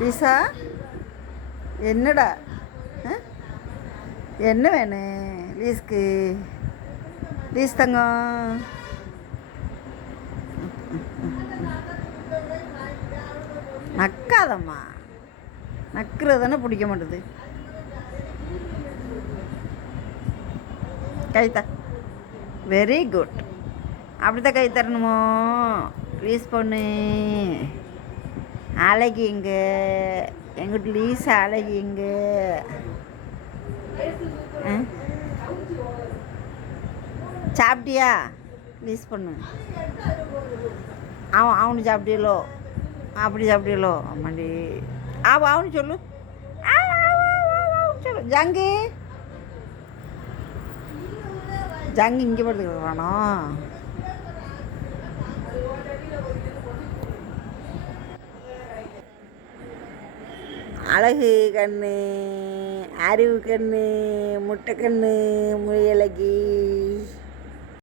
Lisa, என்னடா? என்ன வேணும் லீஸ்க்கு? லீஸ் தங்கம், நக்காதம்மா. நக்கிறது தானே பிடிக்க மாட்டுது. கைத்தா, வெரி குட். அப்படித்தான் கை தரணுமோ லீஸ் பொண்ணு? அழகி எங்க? எங்கிட்ட லீஸ் அழகி எங்க? சாப்பிட்டியா லீஸ் பொண்ணு? அவனு சாப்பிட்டீங்களோ? அப்படி சாப்பிட்டீங்களோ? ஆமாண்டி. அவனு சொல்லு. சொல்லு ஜங்கு. ஜங்கு இங்கே படுத்துக்கிறானோ? அழகு கண்ணு, அறிவு கண்ணு, முட்டை கண்ணு, முயலகி.